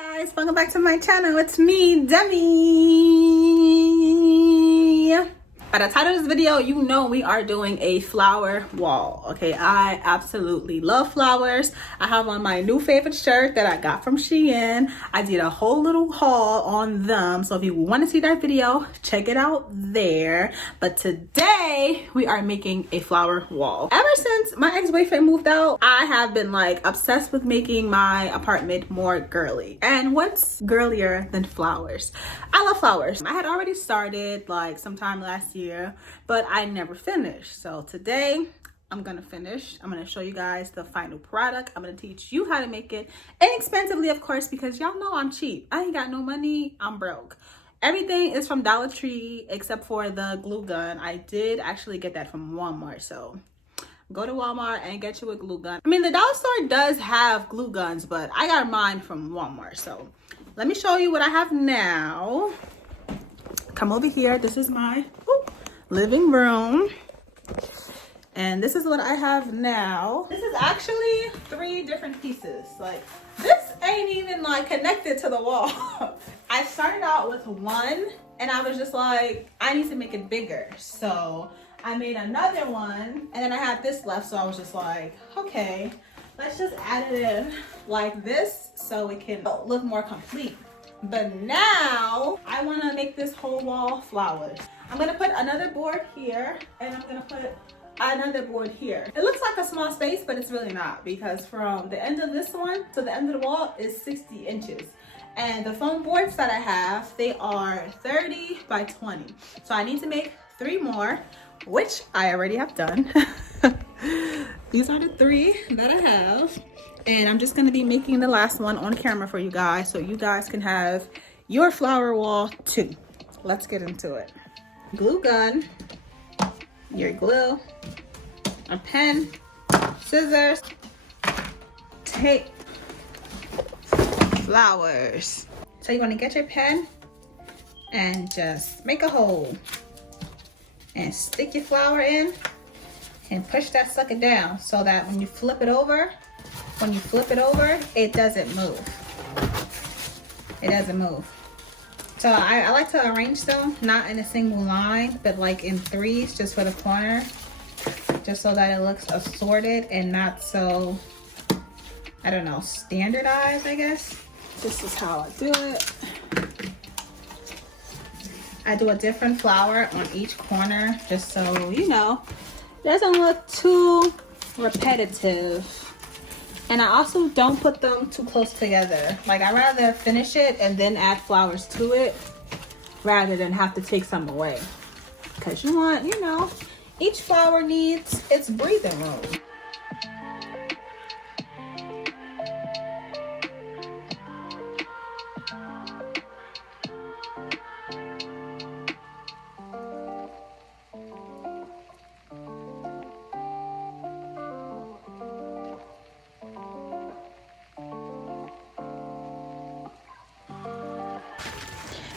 Guys, welcome back to my channel. It's me, Demi. By the title of this video, you know we are doing a flower wall. Okay, I absolutely love flowers. I have on my new favorite shirt that I got from Shein. I did a whole little haul on them, so if you want to see that video, check it out there. But today we are making a flower wall. Ever since my ex-boyfriend moved out, I have been like obsessed with making my apartment more girly. And what's girlier than flowers? I love flowers. I had already started like sometime last year, but I never finished. So today I'm gonna finish. I'm gonna show you guys the final product. I'm gonna teach you how to make it inexpensively, of course, because y'all know I'm cheap. I ain't got no money, I'm broke. Everything is from Dollar Tree except for the glue gun. I did actually get that from Walmart, so go to Walmart and get you a glue gun. I mean, the dollar store does have glue guns, but I got mine from Walmart. So let me show you what I have now. Come over here. This is my living room. And this is what I have now. This is actually 3 different pieces. Like, this ain't even like connected to the wall. I started out with one and I was just like, I need to make it bigger. So I made another one and then I had this left. So I was just like, okay, let's just add it in like this so it can look more complete. But now I want to make this whole wall flowers. I'm going to put another board here and I'm going to put another board here. It looks like a small space, but it's really not, because from the end of this one to the end of the wall is 60 inches. And the foam boards that I have, they are 30 by 20. So I need to make 3 more, which I already have done. These are the 3 that I have. And I'm just gonna be making the last one on camera for you guys, so you guys can have your flower wall too. Let's get into it. Glue gun, your glue, a pen, scissors, tape, flowers. So you wanna get your pen and just make a hole and stick your flower in and push that sucker down so that when you flip it over, it doesn't move. It doesn't move. So I like to arrange them, not in a single line, but like in 3s just for the corner, just so that it looks assorted and not so, I don't know, standardized, I guess. This is how I do it. I do a different flower on each corner just so, you know, it doesn't look too repetitive. And I also don't put them too close together. Like, I'd rather finish it and then add flowers to it rather than have to take some away. Because you want, you know, each flower needs its breathing room.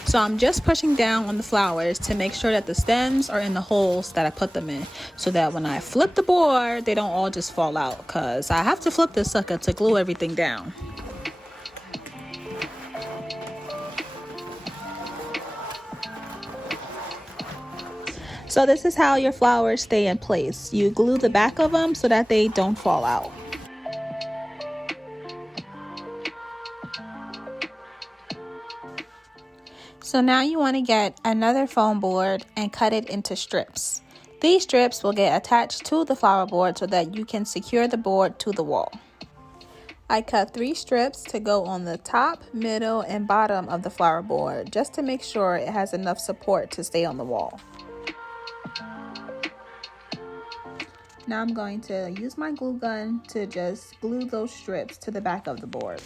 So I'm just pushing down on the flowers to make sure that the stems are in the holes that I put them in, so that when I flip the board, they don't all just fall out, because I have to flip this sucker to glue everything down. So this is how your flowers stay in place. You glue the back of them so that they don't fall out. So now you want to get another foam board and cut it into strips. These strips will get attached to the flower board so that you can secure the board to the wall. I cut 3 strips to go on the top, middle, and bottom of the flower board, just to make sure it has enough support to stay on the wall. Now I'm going to use my glue gun to just glue those strips to the back of the board.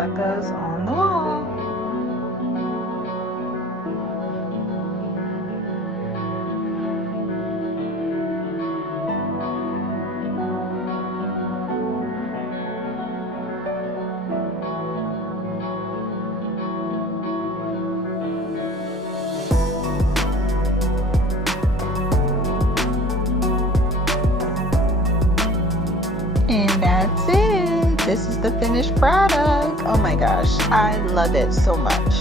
suckers on the wall. And that's it. This is the finished product. Oh my gosh, I love it so much.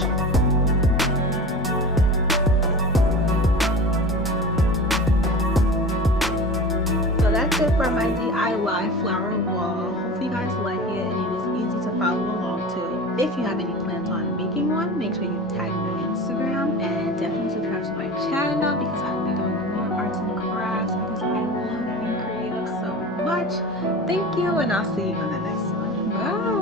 So that's it for my DIY flower wall. Hopefully you guys like it and it was easy to follow along too. If you have any plans on making one, make sure you tag me on Instagram and definitely subscribe to my channel because I'll be doing more arts and crafts because I love being creative so much. Thank you, and I'll see you in the next one. Bye.